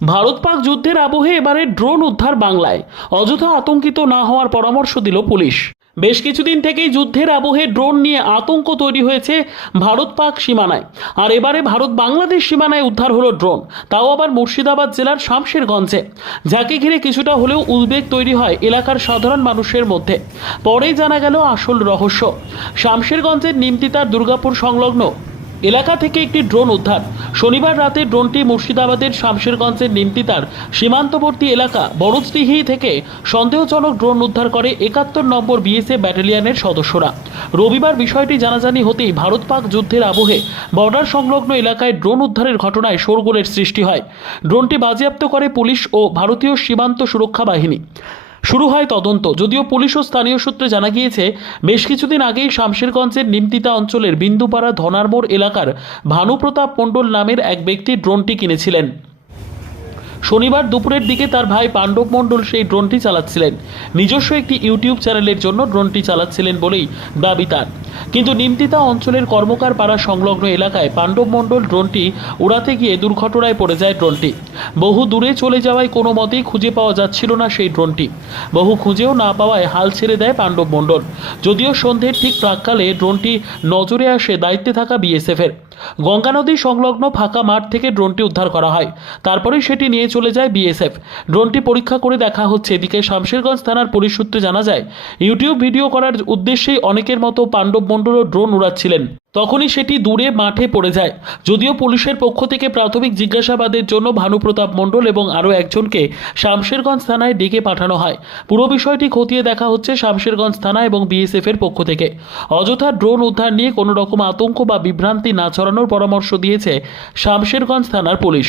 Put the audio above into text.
ভারত পাক যুদ্ধের আবহে এবারে ড্রোন উদ্ধার বাংলায়। অযথা আতঙ্কিত না হওয়ার পরামর্শ দিল পুলিশ। বেশ কিছুদিন থেকেই যুদ্ধের আবহে ড্রোন নিয়ে আতঙ্ক তৈরি হয়েছে ভারত পাক সীমানায়। আর এবারে ভারত বাংলাদেশ সীমানায় উদ্ধার হলো ড্রোন, তাও আবার মুর্শিদাবাদ জেলার শামশেরগঞ্জে। যাকে ঘিরে কিছুটা হলেও উদ্বেগ তৈরি হয় এলাকার সাধারণ মানুষের মধ্যে। পরেই জানা গেল আসল রহস্য। শামশেরগঞ্জের নিমতিতার দুর্গাপুর সংলগ্ন এলাকা থেকে একটি ড্রোন উদ্ধার। শনিবার রাতে ড্রোনটি মুর্শিদাবাদের শামশেরগঞ্জের নিমতিতার সীমান্তবর্তী এলাকা বড়জদিহি থেকে সন্দেহজনক ড্রোন উদ্ধার করে ৭১ নম্বর বিএসএফ ব্যাটালিয়নের সদস্যরা। রবিবার বিষয়টি জানাজানি হতেই ভারত পাক যুদ্ধের আবহে বর্ডার সংলগ্ন এলাকায় ড্রোন উদ্ধারের ঘটনায় শোরগোলের সৃষ্টি হয়। ড্রোনটি বাজেয়াপ্ত করে পুলিশ ও ভারতীয় সীমান্ত সুরক্ষা বাহিনী। শুরু হয় তদন্ত। যদিও পুলিশ ও স্থানীয় সূত্রে জানা গিয়েছে, বেশ কিছুদিন আগেই শামশেরগঞ্জের নিমতিতা অঞ্চলের বিন্দুপাড়া ধনারমোড় এলাকার ভানুপ্রতাপ মণ্ডল নামের এক ব্যক্তি ড্রোনটি কিনেছিলেন। শনিবার দুপুরের দিকে তার ভাই পাণ্ডব মণ্ডল সেই ড্রোনটি চালাচ্ছিলেন। নিজস্ব একটি ইউটিউব চ্যানেলের জন্য ড্রোনটি চালাচ্ছিলেন বলেই দাবি তার। কিন্তু নিমতিতা অঞ্চলের কর্মকার পাড়া সংলগ্ন এলাকায় পাণ্ডব মণ্ডল ড্রোনটি উড়াতে গিয়ে দুর্ঘটনায় পড়ে যায় ড্রোনটি। বহু দূরে চলে যাওয়ায় কোনো মতেই খুঁজে পাওয়া যাচ্ছিল না সেই ড্রোনটি। বহু খুঁজেও না পাওয়ায় হাল ছেড়ে দেয় পাণ্ডব মণ্ডল। যদিও সন্ধ্যের ঠিক প্রাক্কালে ড্রোনটি নজরে আসে দায়িত্বে থাকা বিএসএফের। গঙ্গা নদী সংলগ্ন ফাঁকা মাঠ থেকে ড্রোনটি উদ্ধার করা হয়। তারপরে সেটি নিয়ে চলে যায় বিএসএফ। ড্রোনটি পরীক্ষা করে দেখা হচ্ছে। এদিকে শামশেরগঞ্জ থানার পুলিশ সূত্রে জানা যায়, ইউটিউব ভিডিও করার উদ্দেশ্যেই অনেকের মতো পাণ্ডব মণ্ডলও ড্রোন উড়াচ্ছিলেন। তখনই সেটি দূরে মাঠে পড়ে যায়। যদিও পুলিশের পক্ষ থেকে প্রাথমিক জিজ্ঞাসাবাদের জন্য ভানুপ্রতাপ মণ্ডল এবং আরও একজনকে শামশেরগঞ্জ থানায় ডেকে পাঠানো হয়। পুরো বিষয়টি খতিয়ে দেখা হচ্ছে শামশেরগঞ্জ থানা এবং বিএসএফ এর পক্ষ থেকে। অযথা ড্রোন উদ্ধার নিয়ে কোনো রকম আতঙ্ক বা বিভ্রান্তি না ছড়ানোর পরামর্শ দিয়েছে শামশেরগঞ্জ থানার পুলিশ।